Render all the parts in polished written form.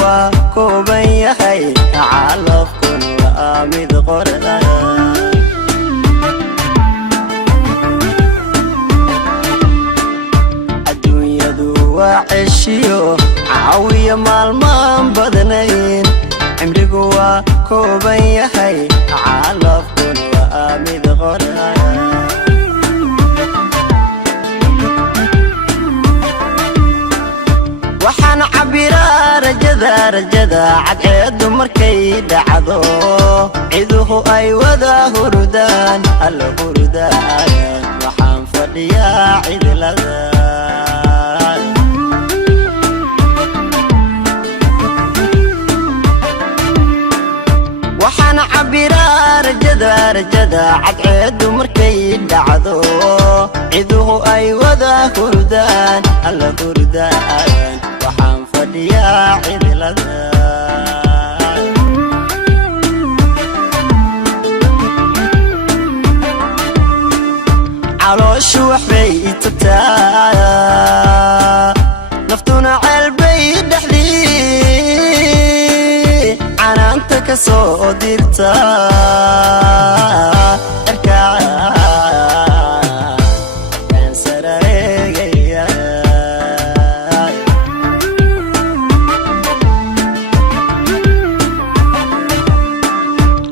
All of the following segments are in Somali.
waa kooban yahay calafkuna waa mid qoraya adduunyadu waa ceshiyo caawiya maalmaan badnayn cimrigu waa kooban yahay calafkuna waa mid qoraya waxaan cabiraa rajada cadceedu markay dhacdo ciduhu ay wada hurdaan alla hurdaan waxaan fadhiyaa cidlada waxaan cabiraa rajada cadceedu markay dhacdo ciduhu ay wada hurdaan alla hurdaan waxaan fadhiyaa cidlada calooshu waxbay itagtaa naftuna ceelbay dhexdii canaanta ka soo dirta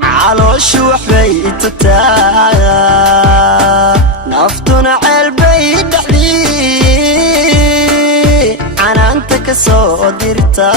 calooshu waxbay itagtaa naftuna ceelbay dhexdii canaanta ka soo dirta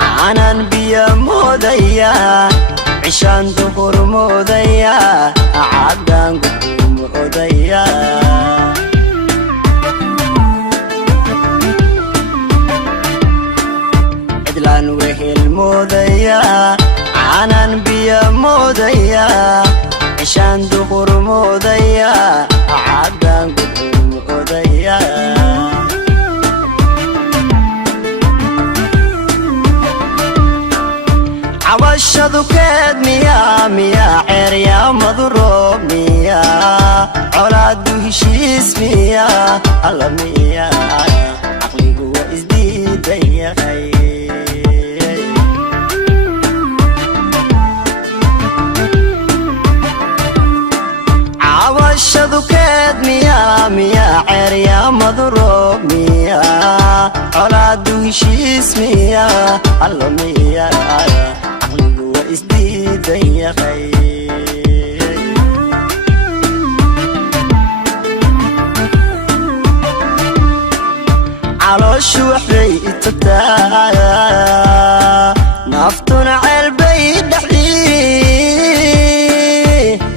aanan biyo moodaya cishaan duhur moodaya caddaan gudu moodaya cidlaan wehel moodaya aanan biyo moodaya cishaan duhur moodaya caddaan gudu moodaya cabashadu keed miyaa ceeryaamadu roob miyaa colaadu heshiis miyaa alla miyaa caqligu waa isdiidan yahay cabashadu keed miyaa ceeryaamadu roob miyaa colaadu heshiis miyaa alla miyaa isdiidan yahay calooshu waxbay itagtaa naftuna ceelbay dhexdii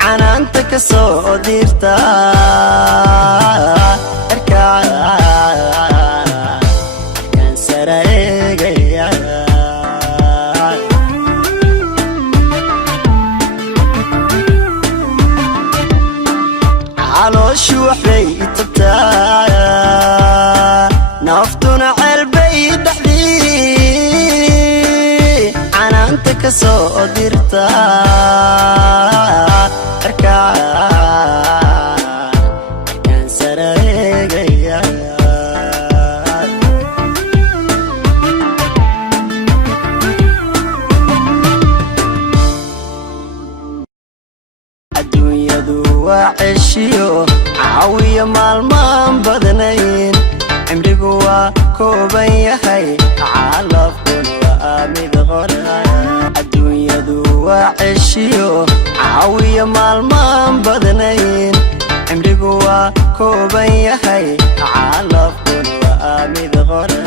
canaanta ka soo dirta arkaan saraegaya calooshu waxbay itagtaa naftuna ceelbay dhexdii canaanta ka soo dirta arkaan saraegaya adduunyadu وعشيو عاوية مالمان بدنين عمريقو كوبان يحي عالفكن وآمد غرها الدنيا دو وعشيو عاوية مالمان بدنين عمريقو كوبان يحي عالفكن وآمد غرها